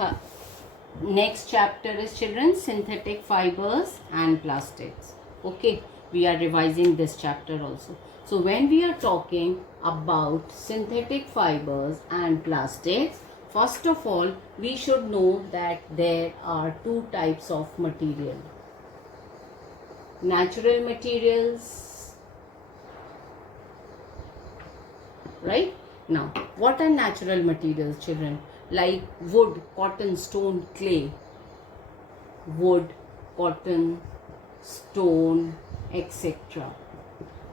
Huh. Next chapter is children synthetic fibers and plastics. Okay, we are revising this chapter also. So when we are talking about synthetic fibers and plastics, first of all we should know that there are two types of material: natural materials, right? Now what are natural materials, children? Like wood, cotton, stone, clay. Wood, cotton, stone, etc.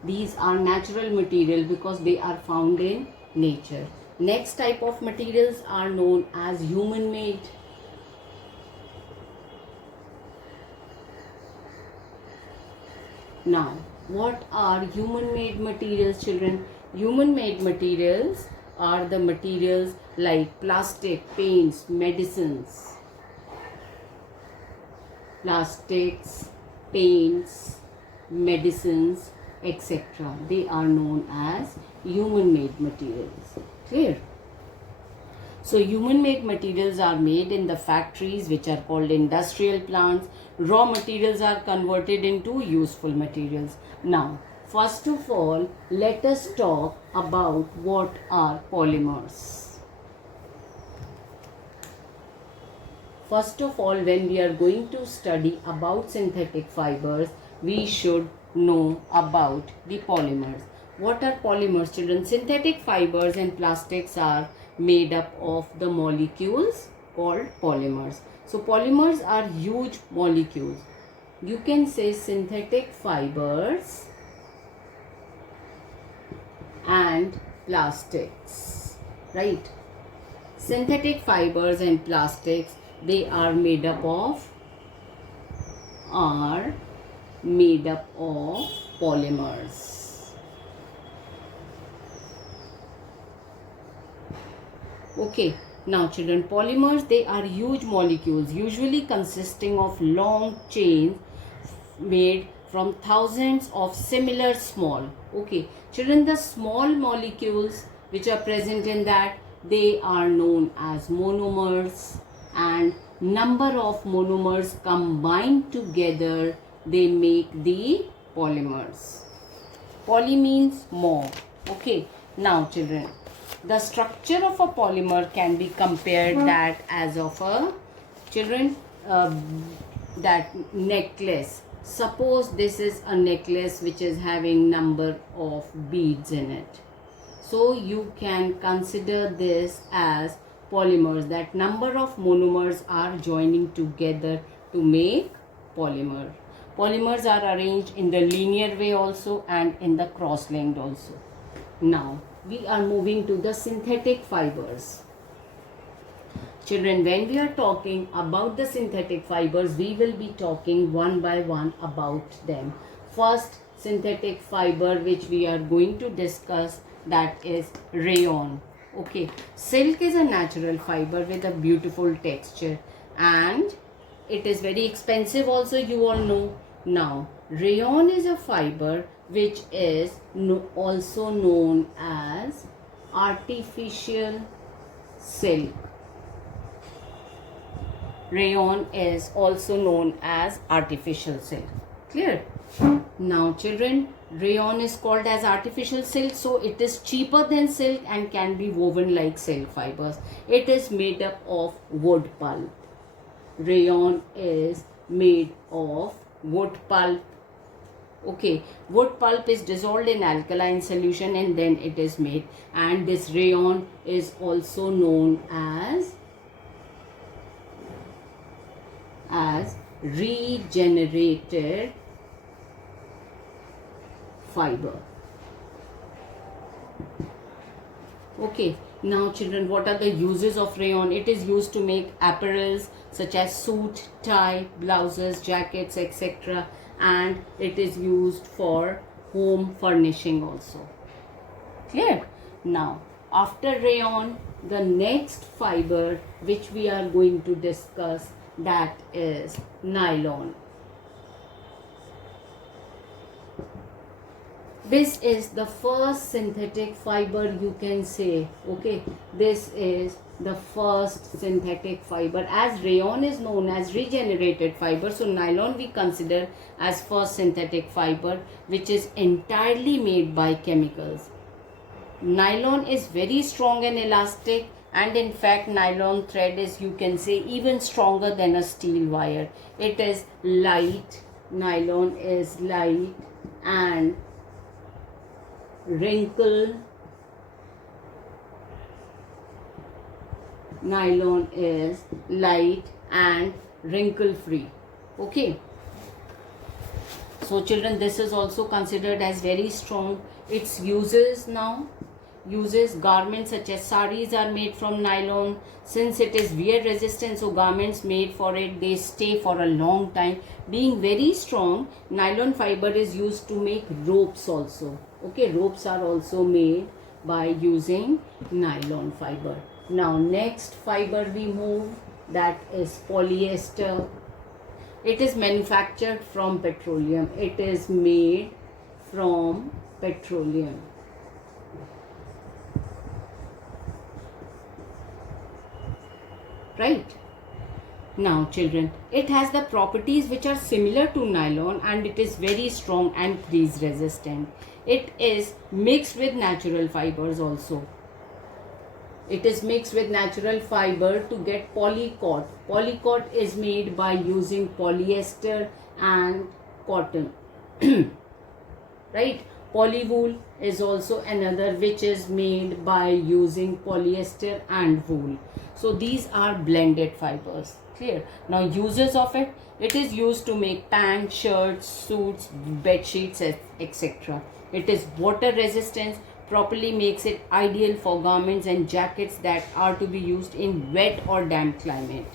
These are natural material because they are found in nature. Next type of materials are known as human made. Now, what are human made materials, children? Human made materials are the materials like plastic, paints, medicines. Plastics, paints, medicines, etc. They are known as human made materials. Clear? So human made materials are made in the factories, which are called industrial plants. Raw materials are converted into useful materials. Now, first of all, let us talk about what are polymers. First of all, when we are going to study about synthetic fibers, we should know about the polymers. What are polymers, children? Synthetic fibers and plastics are made up of the molecules called polymers. So polymers are huge molecules. You can say synthetic fibers and plastics, right? Synthetic fibers and plastics, they are made up of polymers. Okay, now children, polymers, they are huge molecules usually consisting of long chains made from thousands of similar small. Okay, children, the small molecules which are present in that, they are known as monomers, and number of monomers combined together, they make the polymers. Poly means more. Okay, now children, the structure of a polymer can be compared that as of a children that necklace. Suppose this is a necklace which is having number of beads in it. So you can consider this as polymers, that number of monomers are joining together to make polymer. Polymers are arranged in the linear way also and in the cross-linked also. Now we are moving to the synthetic fibers. Children, when we are talking about the synthetic fibers, we will be talking one by one about them. First synthetic fiber which we are going to discuss, that is rayon. Okay, silk is a natural fiber with a beautiful texture and it is very expensive also, you all know. Now rayon is a fiber which is also known as artificial silk. Rayon is also known as artificial silk. Clear? Now children, rayon is called as artificial silk, so it is cheaper than silk and can be woven like silk fibers. It is made up of wood pulp. Rayon is made of wood pulp. Okay, wood pulp is dissolved in alkaline solution and then it is made, and this rayon is also known as regenerated fiber. Okay, now children, what are the uses of rayon? It is used to make apparels such as suit, tie, blouses, jackets, etc. and it is used for home furnishing also. Clear? Now after rayon, the next fiber which we are going to discuss, that is nylon. This is the first synthetic fiber, you can say. Okay, this is the first synthetic fiber. As rayon is known as regenerated fiber, so nylon we consider as first synthetic fiber, which is entirely made by chemicals. Nylon is very strong and elastic, and in fact nylon thread is, you can say, even stronger than a steel wire. It is light. Nylon is light and wrinkle. Nylon is light and wrinkle free. Okay, so children, this is also considered as very strong. Its uses now, garments such as saris are made from nylon. Since it is wear resistant, so garments made for it, they stay for a long time. Being very strong, nylon fiber is used to make ropes also. Okay, ropes are also made by using nylon fiber. Now next fiber we move, that is polyester. It is manufactured from petroleum. It is made from petroleum. Right? Now children, it has the properties which are similar to nylon, and it is very strong and crease resistant. It is mixed with natural fibers also. It is mixed with natural fiber to get polycot. Polycot is made by using polyester and cotton. Right? Polywool is also another, which is made by using polyester and wool. So these are blended fibers. Clear? Now uses of it. It is used to make pants, shirts, suits, bed sheets, etc. It is water resistant, properly makes it ideal for garments and jackets that are to be used in wet or damp climate.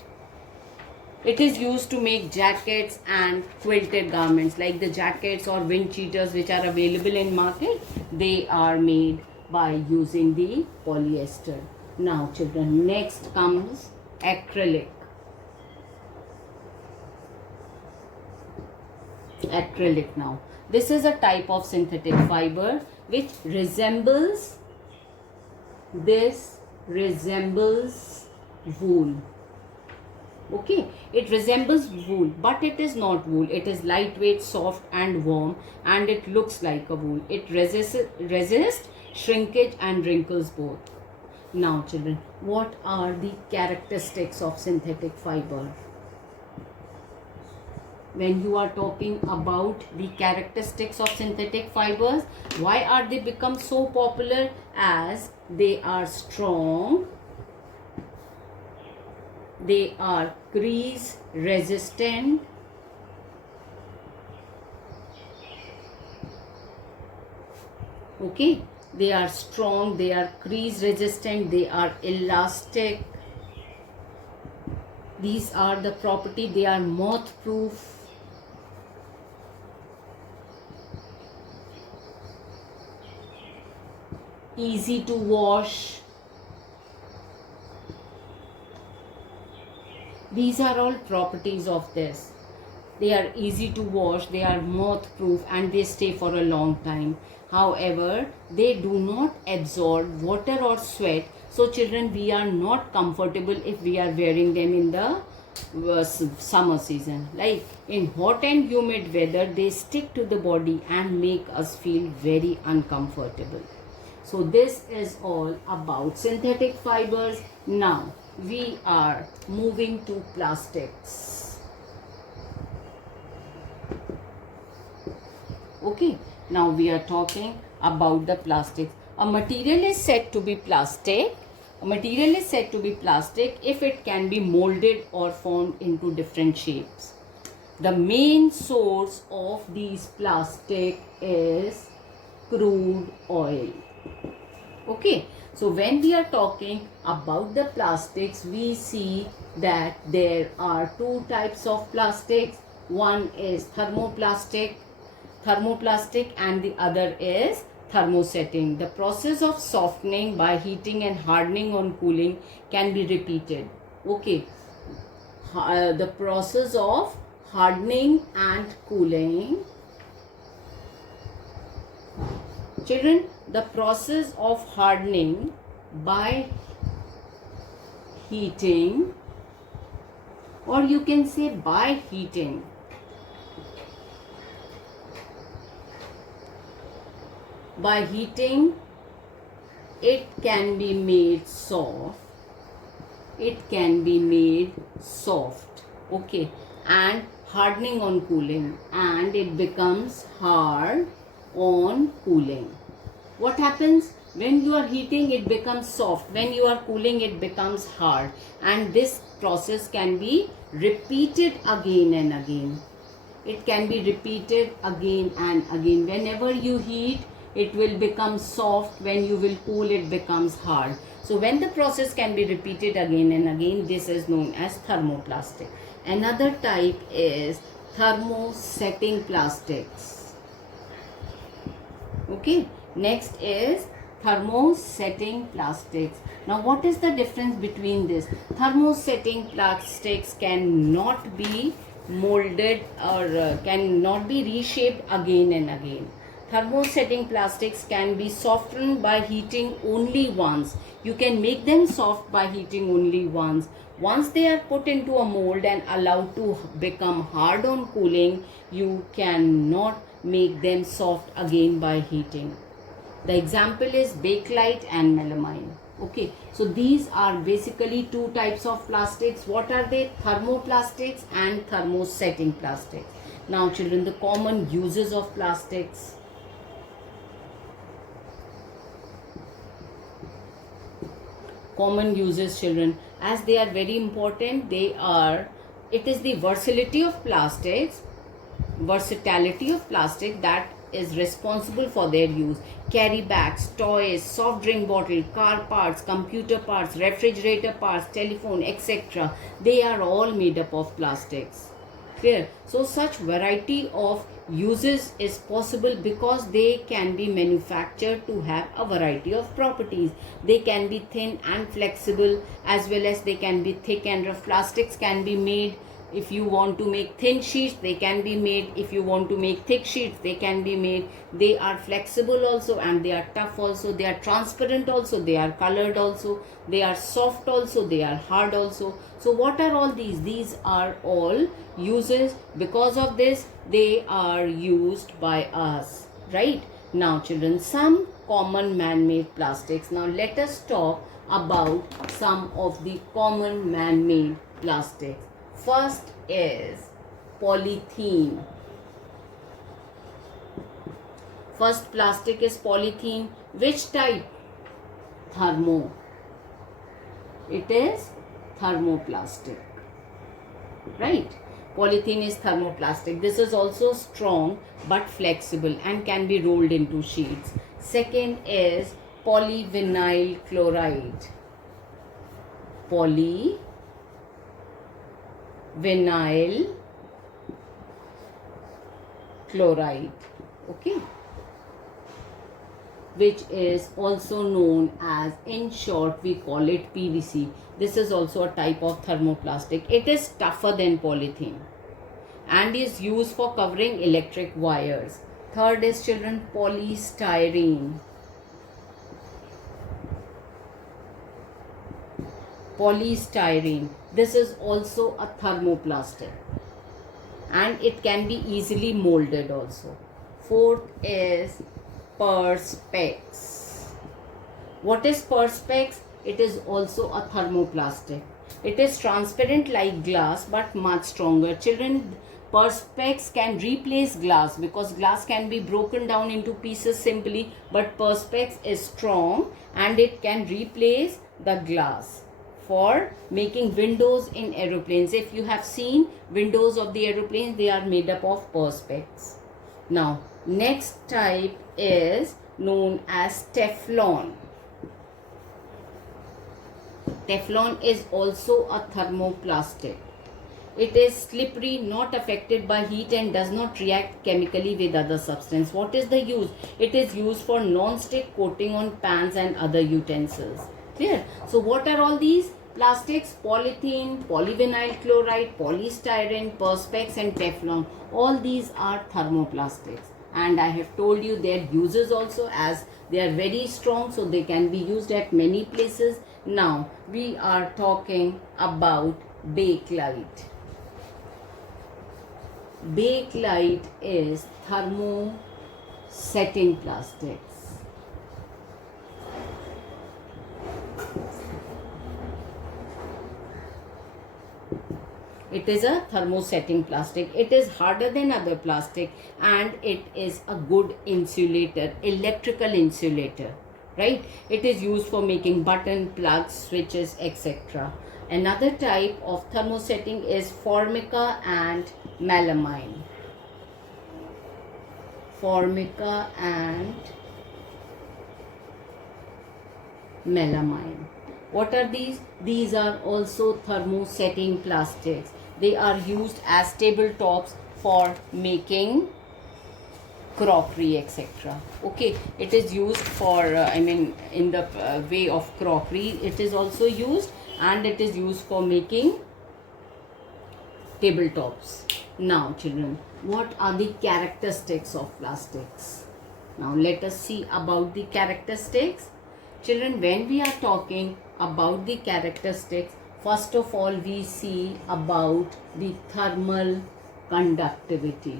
It is used to make jackets and quilted garments, like the jackets or wind cheaters which are available in market. They are made by using the polyester. Now children, next comes acrylic. Acrylic now. This is a type of synthetic fiber which resembles wool. Okay, it resembles wool, but it is not wool. It is lightweight, soft and warm, and it looks like a wool. It resists shrinkage and wrinkles both. Now children, what are the characteristics of synthetic fiber? When you are talking about the characteristics of synthetic fibers, why are they become so popular? As they are strong, they are crease resistant, okay, they are strong, they are crease resistant, they are elastic. These are the property. They are moth proof. Easy to wash. These are all properties of this. They are easy to wash, they are moth proof, and they stay for a long time. However, they do not absorb water or sweat. So children, we are not comfortable if we are wearing them in the summer season. Like in hot and humid weather, they stick to the body and make us feel very uncomfortable. So this is all about synthetic fibers. Now we are moving to plastics. Okay, now we are talking about the plastics. A material is said to be plastic. A material is said to be plastic if it can be molded or formed into different shapes. The main source of these plastic is crude oil. Okay, so when we are talking about the plastics, we see that there are two types of plastics. One is thermoplastic, and the other is thermosetting. The process of softening by heating and hardening on cooling can be repeated. Okay, the process of hardening and cooling Children, the process of hardening by heating, or you can say by heating, it can be made soft. Okay, and hardening on cooling, and it becomes hard on cooling. What happens when you are heating? It becomes soft. When you are cooling, it becomes hard, and this process can be repeated again and again. It can be repeated again and again. Whenever you heat, it will become soft. When you will cool, it becomes hard. So when the process can be repeated again and again, this is known as thermoplastic. Another type is thermosetting plastics. Okay, next is thermosetting plastics. Now what is the difference between this? Thermosetting plastics cannot be molded or cannot be reshaped again and again. Thermosetting plastics can be softened by heating only once. You can make them soft by heating only once. Once they are put into a mold and allowed to become hard on cooling, you cannot make them soft again by heating. The example is Bakelite and melamine. Okay, so these are basically two types of plastics. What are they? Thermoplastics and thermosetting plastics. Now children, the common uses of plastics. Common uses, children, as they are very important. It is the versatility of plastics that is responsible for their use. Carry bags, toys, soft drink bottle, car parts, computer parts, refrigerator parts, telephone, etc. They are all made up of plastics. Clear? So such variety of uses is possible because they can be manufactured to have a variety of properties. They can be thin and flexible, as well as they can be thick and rough. Plastics can be made. If you want to make thin sheets, they can be made. If you want to make thick sheets, they can be made. They are flexible also, and they are tough also. They are transparent also. They are colored also. They are soft also. They are hard also. So what are all these? These are all uses. Because of this, they are used by us. Right? Now children, some common man-made plastics. Now let us talk about some of the common man-made plastics. First is polythene. First plastic is polythene. Which type? Thermo. It is thermoplastic. Right? Polythene is thermoplastic. This is also strong but flexible and can be rolled into sheets. Second is polyvinyl chloride. Polyvinyl chloride. Okay, which is also known as, in short, we call it PVC. This is also a type of thermoplastic. It is tougher than polythene and is used for covering electric wires. Third is, children, polystyrene. Polystyrene. This is also a thermoplastic and it can be easily molded also. Fourth is Perspex. What is Perspex? It is also a thermoplastic. It is transparent like glass but much stronger. Children, Perspex can replace glass because glass can be broken down into pieces simply, but Perspex is strong and it can replace the glass for making windows in aeroplanes. If you have seen windows of the aeroplanes, they are made up of Perspex. Now, next type is known as Teflon. Teflon is also a thermoplastic. It is slippery, not affected by heat, and does not react chemically with other substance. What is the use? It is used for non-stick coating on pans and other utensils. Clear? So what are all these plastics? Polythene, polyvinyl chloride, polystyrene, Perspex and Teflon. All these are thermoplastics. and I have told you their uses also, as they are very strong, so they can be used at many places. Now we are talking about bakelite. Bakelite is thermosetting plastics. It is a thermosetting plastic. It is harder than other plastic, and it is a good insulator, electrical insulator, right? It is used for making button, plugs, switches, etc. Another type of thermosetting is formica and melamine. Formica and melamine. What are these? These are also thermosetting plastics. They are used as tabletops for making crockery, etc. Okay, it is used for in the way of crockery it is also used, and it is used for making tabletops. Now children, what are the characteristics of plastics? Now let us see about the characteristics. Children, when we are talking about the characteristics, first of all we see about the thermal conductivity.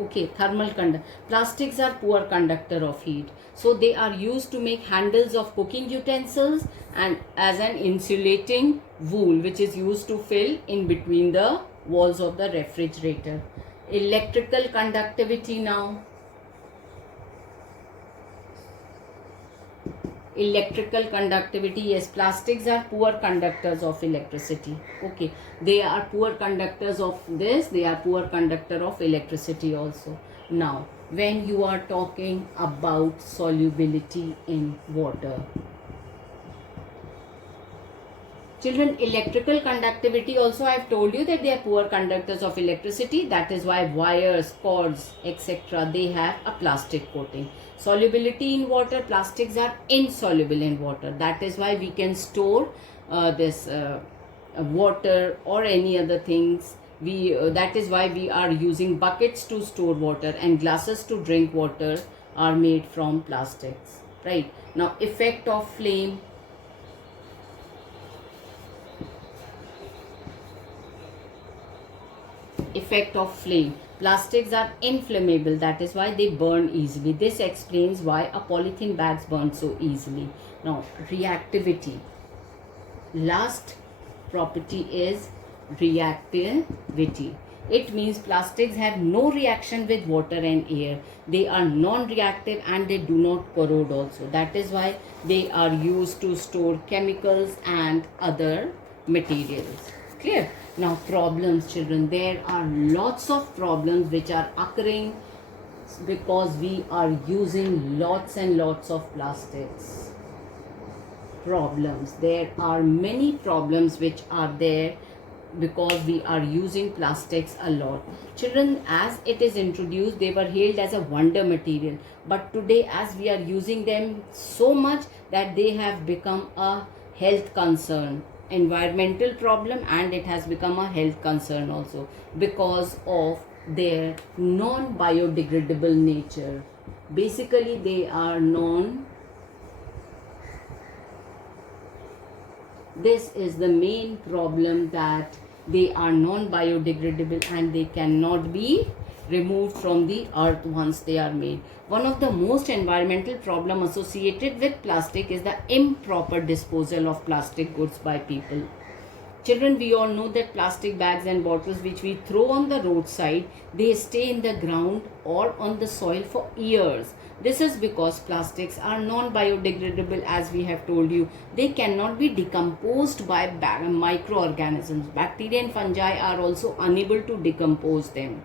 Okay, plastics are poor conductor of heat, so they are used to make handles of cooking utensils and as an insulating wool which is used to fill in between the walls of the refrigerator. Electrical conductivity now. Electrical conductivity, yes, plastics are poor conductors of electricity. Okay, they are poor conductors of this, they are poor conductor of electricity also. Now when you are talking about solubility in water, children, electrical conductivity also I have told you that they are poor conductors of electricity. That is why wires, cords, etc. they have a plastic coating. Solubility in water, plastics are insoluble in water. That is why we can store this water or any other things. That is why we are using buckets to store water, and glasses to drink water are made from plastics, right? Now effect of flame. Effect of flame. Plastics are inflammable, that is why they burn easily. This explains why a polythene bags burn so easily. Now reactivity. Last property is reactivity. It means plastics have no reaction with water and air. They are non-reactive and they do not corrode also. That is why they are used to store chemicals and other materials. Clear? Now problems, children. There are lots of problems which are occurring because we are using lots and lots of plastics. Problems. There are many problems which are there because we are using plastics a lot. Children, as it is introduced, they were hailed as a wonder material. But today, as we are using them so much that they have become a health concern, environmental problem, and it has become a health concern also because of their non-biodegradable nature. Basically, they are this is the main problem, that they are non-biodegradable and they cannot be removed from the earth once they are made. One of the most environmental problem associated with plastic is the improper disposal of plastic goods by people. Children, we all know that plastic bags and bottles which we throw on the roadside, they stay in the ground or on the soil for years. This is because plastics are non-biodegradable, as we have told you. They cannot be decomposed by microorganisms. Bacteria and fungi are also unable to decompose them.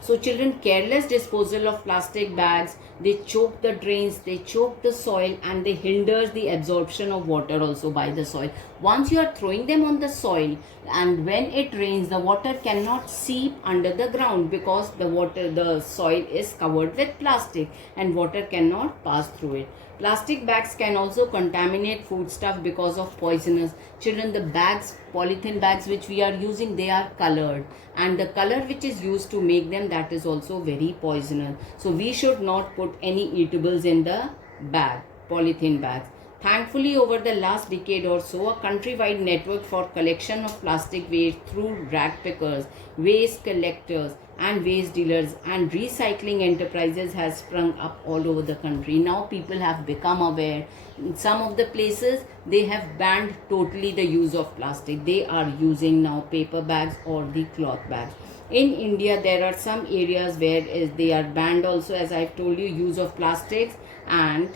So children, careless disposal of plastic bags, they choke the drains, they choke the soil, and they hinders the absorption of water also by the soil. Once you are throwing them on the soil, and when it rains, the water cannot seep under the ground because the soil is covered with plastic and water cannot pass through it. Plastic bags can also contaminate foodstuff because of poisonous. Children, the bags, polythene bags which we are using, they are colored, and the color which is used to make them, that is also very poisonous. So we should not put any eatables in the bag, polythene bags. Thankfully, over the last decade or so, a countrywide network for collection of plastic waste through rag pickers, waste collectors, and waste dealers and recycling enterprises has sprung up all over the country. Now people have become aware. In some of the places, they have banned totally the use of plastic. They are using now paper bags or the cloth bags. In India, there are some areas where they are banned also, as I've told you, use of plastics. And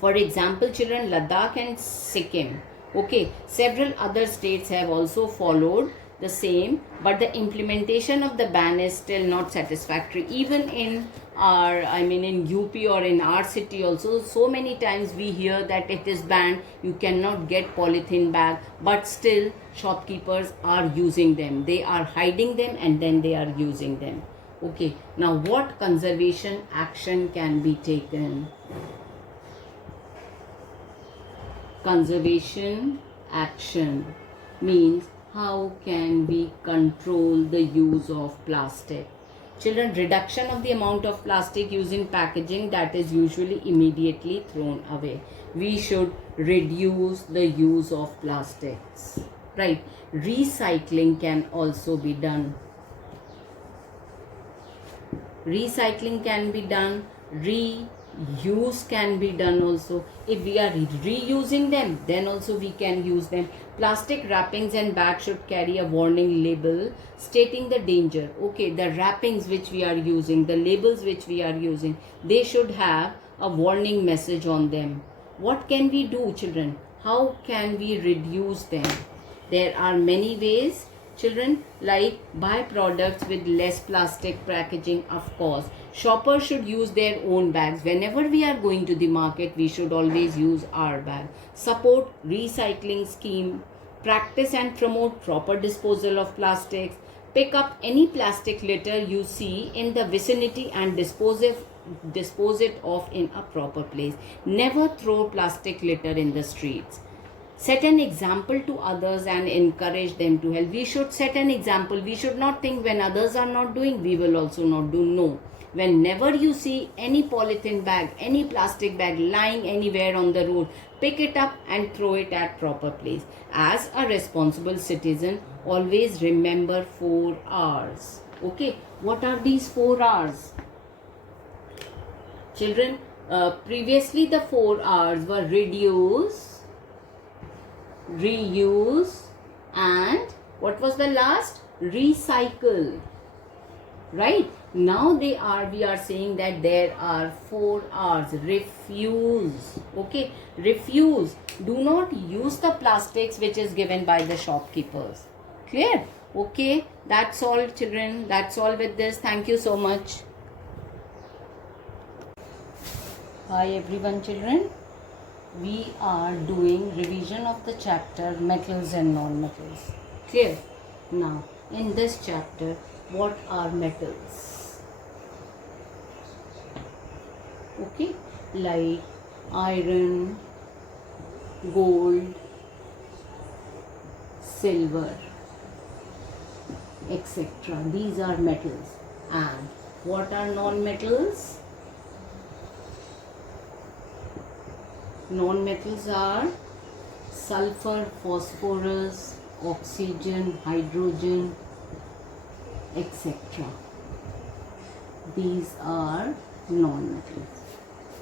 for example, children, Ladakh and Sikkim, okay, several other states have also followed the same, but the implementation of the ban is still not satisfactory. Even in our, in UP or in our city also, so many times we hear that it is banned, you cannot get polythene bag, but still shopkeepers are using them. They are hiding them and then they are using them. Okay, now what conservation action can be taken? Conservation action means how can we control the use of plastic? Children, reduction of the amount of plastic used in packaging that is usually immediately thrown away. We should reduce the use of plastics, right? Recycling can also be done. Recycling can be done. Reuse can be done also. If we are reusing them, then also we can use them. Plastic wrappings and bags should carry a warning label stating the danger. Okay, the wrappings which we are using, the labels which we are using, they should have a warning message on them. What can we do, children? How can we reduce them? There are many ways, children, like buy products with less plastic packaging, of course. Shoppers should use their own bags. Whenever we are going to the market, we should always use our bag. Support recycling scheme. Practice and promote proper disposal of plastics. Pick up any plastic litter you see in the vicinity and dispose it off in a proper place. Never throw plastic litter in the streets. Set an example to others and encourage them to help. We should set an example. We should not think when others are not doing, we will also not do. No. Whenever you see any polythene bag, any plastic bag lying anywhere on the road, pick it up and throw it at proper place. As a responsible citizen, always remember 4 R's. Okay, what are these 4 R's? Children, previously the 4 R's were reduce, reuse, and what was the last? Recycle. Right? Now we are saying that there are 4 R's. Refuse. Okay, refuse. Do not use the plastics which is given by the shopkeepers. Clear? Okay, that's all, children. That's all with this. Thank you so much. Hi everyone, children. We are doing revision of the chapter metals and non-metals. Clear? Now, in this chapter, what are metals? Okay, like iron, gold, silver, etc. These are metals. And what are non-metals? Non-metals are sulfur, phosphorus, oxygen, hydrogen, etc. These are non-metals.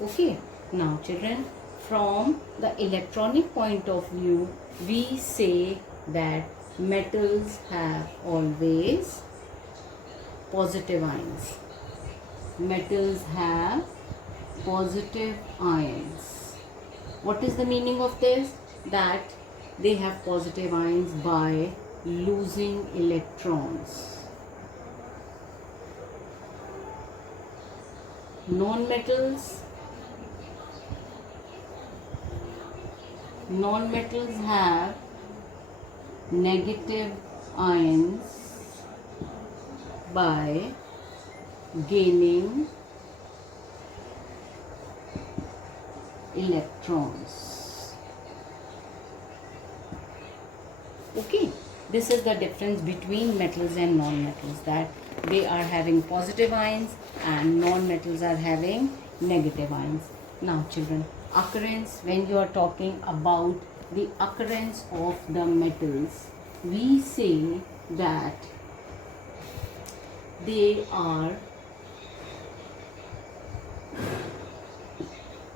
Okay, now children, from the electronic point of view, we say that metals have always positive ions. Metals have positive ions. What is the meaning of this? That they have positive ions by losing electrons. Non-metals have negative ions by gaining electrons. Okay, this is the difference between metals and non-metals, that they are having positive ions and non-metals are having negative ions. Now children, occurrence, when you are talking about the occurrence of the metals, we say that they are,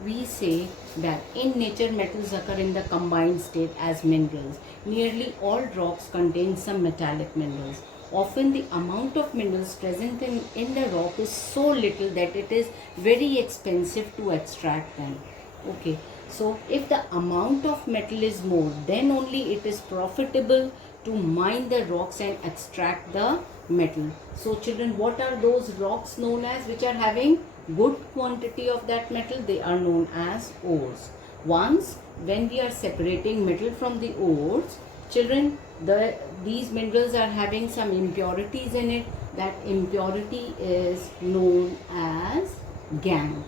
we say that in nature metals occur in the combined state as minerals. Nearly all rocks contain some metallic minerals. Often the amount of minerals present in the rock is so little that it is very expensive to extract them. Okay, so if the amount of metal is more, then only it is profitable to mine the rocks and extract the metal. So children, what are those rocks known as which are having good quantity of that metal? They are known as ores. Once when we are separating metal from the ores, children, these minerals are having some impurities in it. That impurity is known as gangue.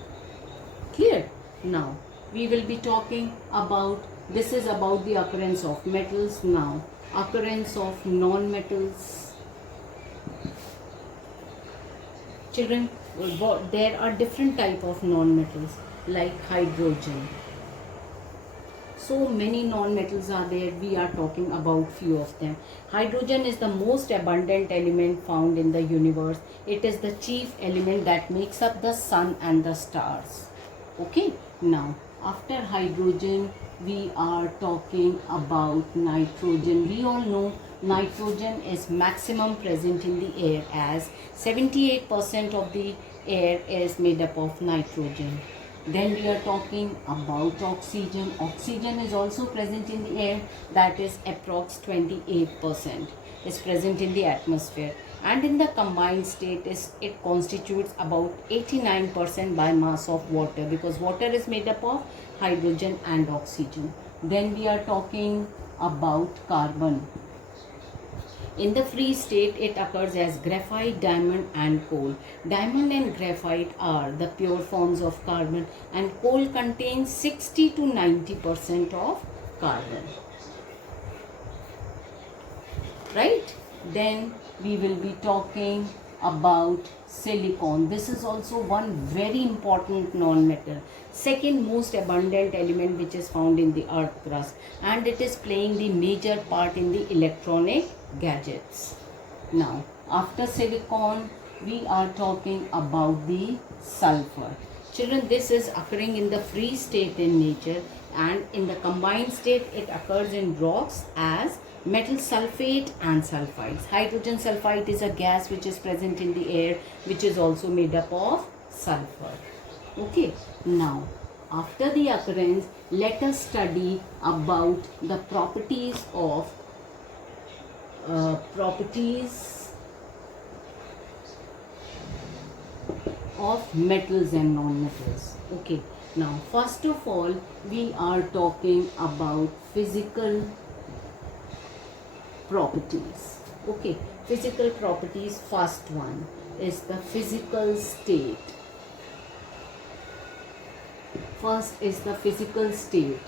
Clear? Now we will be talking about, this is about the occurrence of metals. Now occurrence of non-metals. Children, there are different type of non-metals like hydrogen. So many non-metals are there, we are talking about few of them. Hydrogen is the most abundant element found in the universe. It is the chief element that makes up the sun and the stars. Okay, now after hydrogen we are talking about nitrogen. We all know nitrogen is maximum present in the air, as 78% of the air is made up of nitrogen. Then we are talking about oxygen. Oxygen is also present in the air, that is approx 28% is present in the atmosphere, and in the combined state it constitutes about 89% by mass of water, because water is made up of hydrogen and oxygen. Then we are talking about carbon. In the free state, it occurs as graphite, diamond and coal. Diamond and graphite are the pure forms of carbon, and coal contains 60 to 90% of carbon. Right? Then we will be talking about silicon. This is also one very important non-metal, second most abundant element which is found in the earth crust, and it is playing the major part in the electronic gadgets. Now after silicon we are talking about the sulfur. Children, this is occurring in the free state in nature, and in the combined state it occurs in rocks as metal sulfate and sulfides. Hydrogen sulfide is a gas which is present in the air, which is also made up of sulfur. Okay, now after the occurrence, let us study about the properties of metals and non-metals. Okay, now first of all we are talking about physical properties. Okay, physical properties. First one is the physical state. First is the physical state.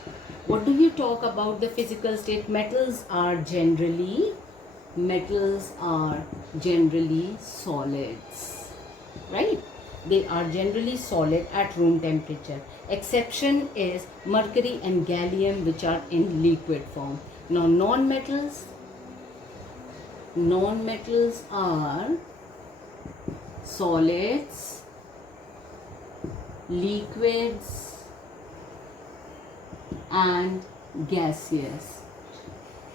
What do you talk about the physical state? Metals are generally solids, right? They are generally solid at room temperature. Exception is mercury and gallium, which are in liquid form. Now non-metals are solids, liquids and gaseous.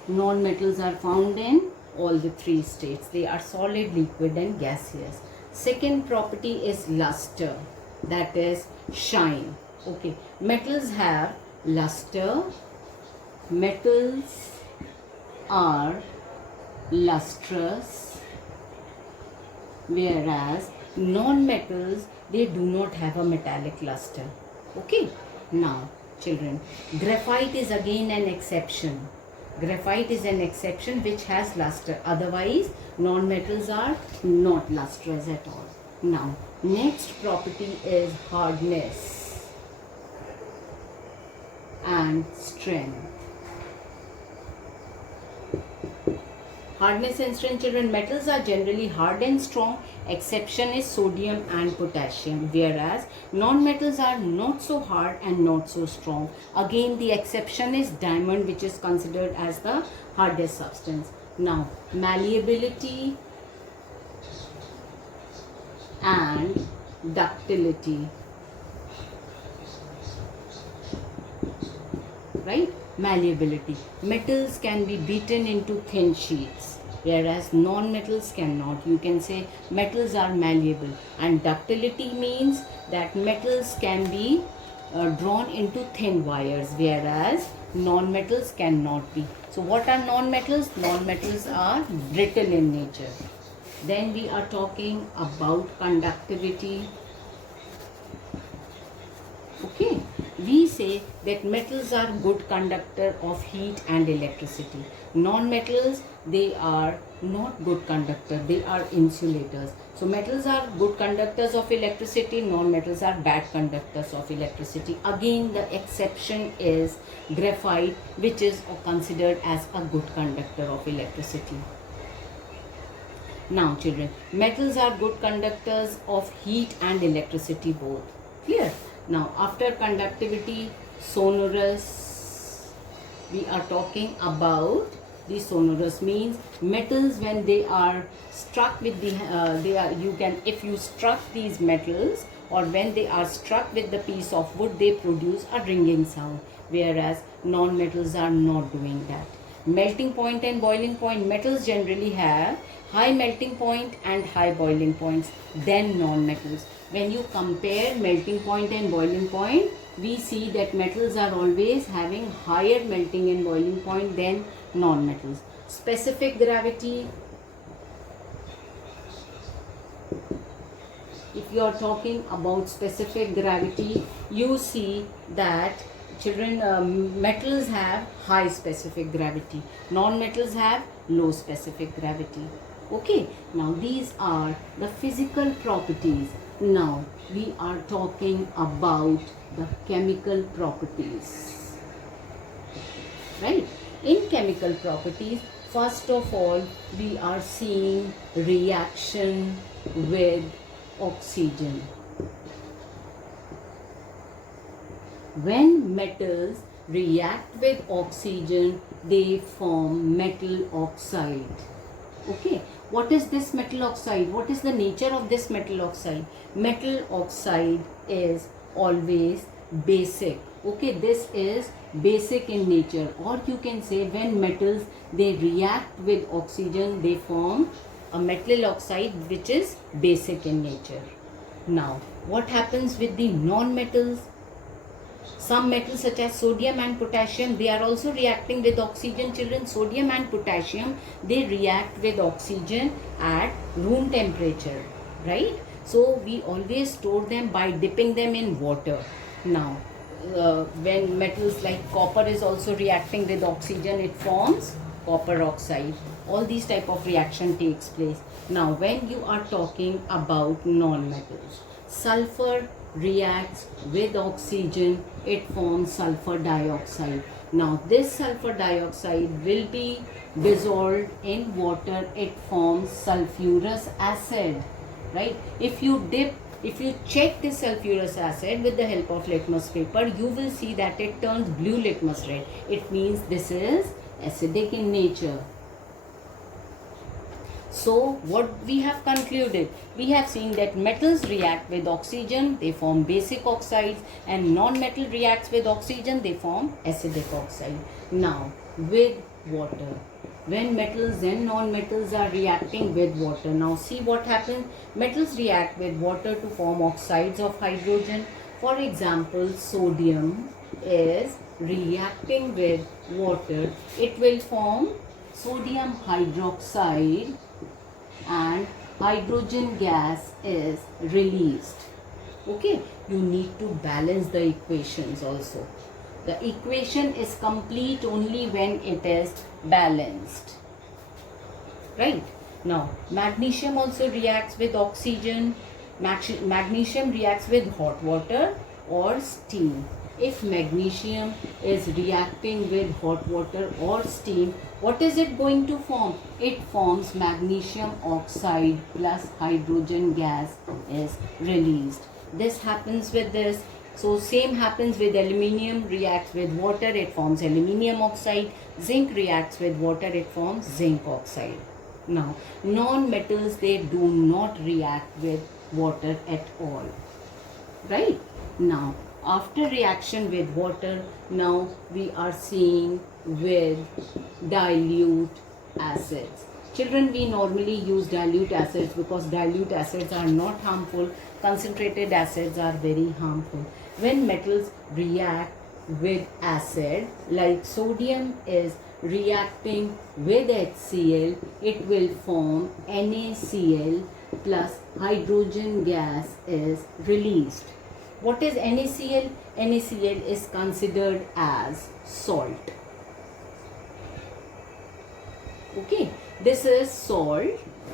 Non-metals are found in all the three states. They are solid, liquid and gaseous. Second property is luster, that is shine. Okay, metals have luster. Metals are lustrous, whereas non-metals, they do not have a metallic luster. Okay, now children, graphite is again an exception. Graphite is an exception which has luster. Otherwise, non-metals are not lustrous at all. Now, next property is hardness. and strength. Hardness and strength, children. Metals are generally hard and strong. Exception is sodium and potassium. Whereas non-metals are not so hard and not so strong. Again, the exception is diamond, which is considered as the hardest substance. Now, malleability and ductility. Right? Malleability. Metals can be beaten into thin sheets, whereas non-metals cannot. You can say metals are malleable. And ductility means that metals can be drawn into thin wires, whereas non-metals cannot be. So what are non-metals? Non-metals are brittle in nature. Then we are talking about conductivity. Okay, we say that metals are good conductor of heat and electricity. Non-metals, they are not good conductor, they are insulators. So metals are good conductors of electricity, non-metals are bad conductors of electricity. Again, the exception is graphite, which is considered as a good conductor of electricity. Now children, metals are good conductors of heat and electricity both. Clear? Now after conductivity, sonorous. We are talking about the sonorous means metals when they are struck with the if you struck these metals, or when they are struck with the piece of wood, they produce a ringing sound, whereas non-metals are not doing that. Melting point and boiling point. Metals generally have high melting point and high boiling points than non-metals. When you compare melting point and boiling point, we see that metals are always having higher melting and boiling point than non-metals. Specific gravity. If you are talking about specific gravity, you see that children, metals have high specific gravity, non-metals have low specific gravity. Okay, now these are the physical properties. Now we are talking about the chemical properties. Right? In chemical properties, first of all, we are seeing reaction with oxygen. When metals react with oxygen, they form metal oxide. Okay, what is this metal oxide? What is the nature of this metal oxide? Metal oxide is always basic. Okay, this is basic in nature, or you can say when metals they react with oxygen, they form a metal oxide which is basic in nature. Now, what happens with the non-metals? Some metals such as sodium and potassium, they are also reacting with oxygen. Children, sodium and potassium, they react with oxygen at room temperature, right? So we always store them by dipping them in water. Now, when metals like copper is also reacting with oxygen, it forms copper oxide. All these type of reaction takes place. Now, when you are talking about non-metals, sulfur reacts with oxygen, it forms sulfur dioxide. Now this sulfur dioxide will be dissolved in water, it forms sulfurous acid, right? If you check this sulfurous acid with the help of litmus paper, you will see that it turns blue litmus red. It means this is acidic in nature. So what we have concluded, we have seen that metals react with oxygen, they form basic oxides, and non-metal reacts with oxygen, they form acidic oxide. Now with water, when metals and non-metals are reacting with water, now see what happens. Metals react with water to form oxides of hydrogen. For example, sodium is reacting with water, it will form sodium hydroxide and hydrogen gas is released. Okay, you need to balance the equations also. The equation is complete only when it is balanced, right? Now magnesium also reacts with oxygen. Magnesium reacts with hot water or steam. if magnesium is reacting with hot water or steam, what is it going to form? It forms magnesium oxide plus hydrogen gas is released. This happens with this. So same happens with aluminium, reacts with water, it forms aluminium oxide. Zinc reacts with water, it forms zinc oxide. Now, non-metals, they do not react with water at all. Right? Now, after reaction with water, now we are seeing with dilute acids. Children, we normally use dilute acids because dilute acids are not harmful. Concentrated acids are very harmful. When metals react with acid, like sodium is reacting with HCl, it will form NaCl plus hydrogen gas is released. What is NaCl? NaCl is considered as salt. Okay, this is salt.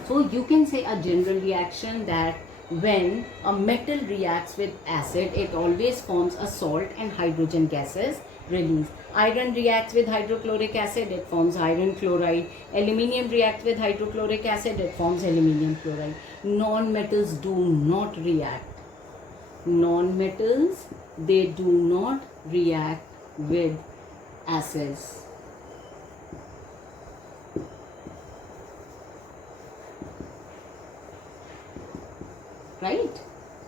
So you can say a general reaction that when a metal reacts with acid, it always forms a salt and hydrogen gases released. Iron reacts with hydrochloric acid, it forms iron chloride. Aluminium reacts with hydrochloric acid, it forms aluminium chloride. Non-metals do not react. Non-metals, they do not react with acids. Right?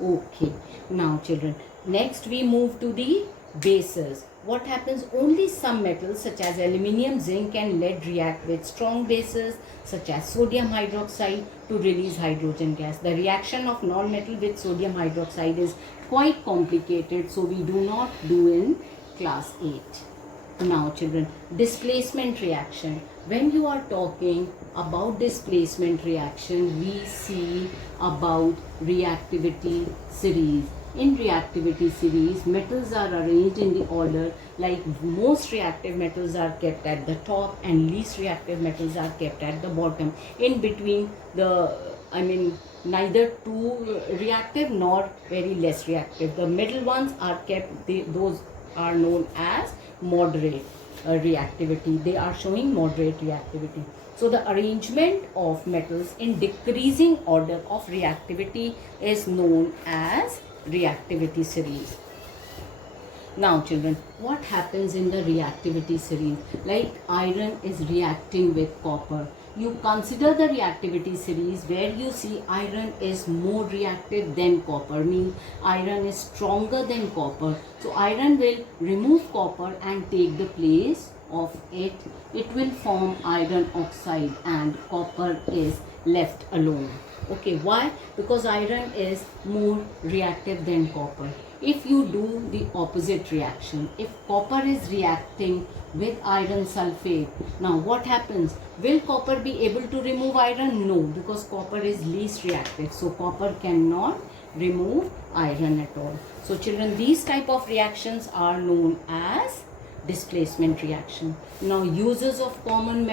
Okay. Now children, next we move to the bases. What happens? Only some metals such as aluminium, zinc and lead react with strong bases such as sodium hydroxide to release hydrogen gas. The reaction of non-metal with sodium hydroxide is quite complicated, so we do not do in class 8. Now children, displacement reaction. When you are talking about displacement reaction, we see about reactivity series. In reactivity series, metals are arranged in the order like most reactive metals are kept at the top and least reactive metals are kept at the bottom. In between neither too reactive nor very less reactive. The middle ones are kept, those are known as moderate reactivity. They are showing moderate reactivity. So the arrangement of metals in decreasing order of reactivity is known as reactivity series. Now children, what happens in the reactivity series? Like iron is reacting with copper. You consider the reactivity series where you see iron is more reactive than copper, means iron is stronger than copper. So iron will remove copper and take the place of it. It will form iron oxide and copper is left alone. Okay, why? Because iron is more reactive than copper. If you do the opposite reaction, if copper is reacting with iron sulfate, now what happens? Will copper be able to remove iron? No, because copper is least reactive. So copper cannot remove iron at all. So children, these type of reactions are known as displacement reaction. Now uses of common metals.